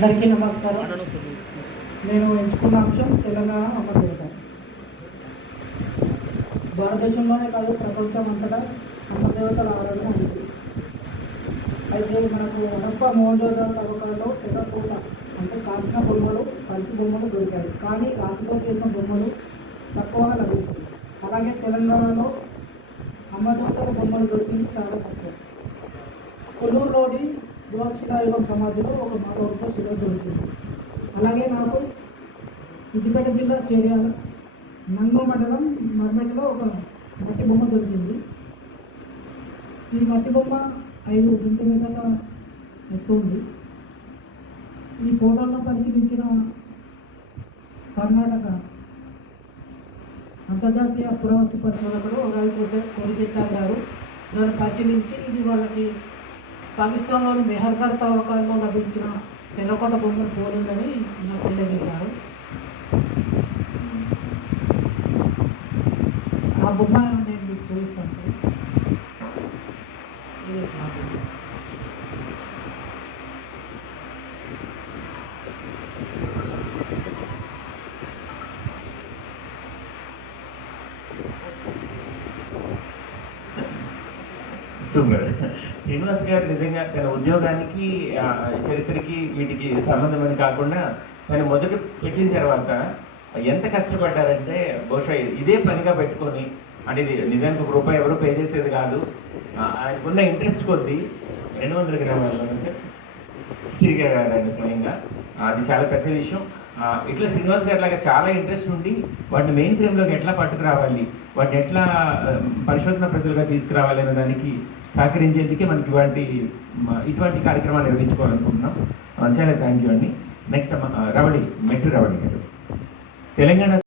అందరికీ నమస్కారం. నేను ఎంచుకున్న అంశం తెలంగాణ అమరదేవత భారతదేశంలోనే కాదు ప్రపంచం అంతటా అమరదేవతల ఆరాధన ఉంది. అయితే మనకు హరప్ప మోహన్జోదార్ తవ్వకాలలో తెగపూట అంటే కాల్చిన బొమ్మలు కంచి బొమ్మలు దొరికాయి. కానీ రాతితో చేసిన బొమ్మలు తక్కువగా లభిస్తుంది అలాగే తెలంగాణలో అమరదేవతల బొమ్మలు దొరికింది చాలా తక్కువ. కొల్లూరులోని బృహశిలాయుగం సమాధిలో ఒక మరొక శిల దొరికింది అలాగే నాకు సిద్దిపేట జిల్లా చేర్యాల నంగు మండలం మర్మెట్లో ఒక మట్టి బొమ్మ దొరికింది. ఈ మట్టి బొమ్మ ఐదు సెంటీమీటర్ల ఎత్తు ఉంది. ఈ ఫోటోలను పరిశీలించిన కర్ణాటక అంతర్జాతీయ పురావస్తు పరిశోధకుడు రావి కోరిశెట్టార్ గారు. దాన్ని పరిశీలించి ఇది వాళ్ళకి పాకిస్తాన్లోని మెహర్ఘర్ తవ్వకాల్లో లభించిన తెల్లకొండ బొమ్మను పోలిందని నాకు తెలియజేశారు ఆ బొమ్మ నేను మీకు చూపిస్తాను. సూపర్ శ్రీనివాస్ గారు నిజంగా తన ఉద్యోగానికి చరిత్రకి వీటికి సంబంధం అని కాకుండా తను మొదట పెట్టిన తర్వాత ఎంత కష్టపడ్డారంటే బహుశా ఇదే పనిగా పెట్టుకొని అంటే ఇది నిజానికి ఒక రూపాయి ఎవరు పే చేసేది కాదు. ఆయనకున్న ఇంట్రెస్ట్ కొద్దీ రెండు వందల గ్రామాల్లో తిరిగి ఆయన స్వయంగా అది చాలా పెద్ద విషయం. ఇట్లా శ్రీనివాస్ గారి లాగా చాలా ఇంట్రెస్ట్ ఉండి వాటిని మెయిన్ ఫ్రేమ్లోకి ఎట్లా పట్టుకురావాలి వాటిని ఎట్లా పరిశోధన ప్రజలుగా తీసుకురావాలి అనే దానికి సహకరించేందుకే మనకి ఇటువంటి ఇటువంటి కార్యక్రమాలు నిర్వహించుకోవాలనుకుంటున్నాం. చాలా థ్యాంక్ యూ అండి. నెక్స్ట్ రవళి మెట్టు రవళి గారు. తెలంగాణ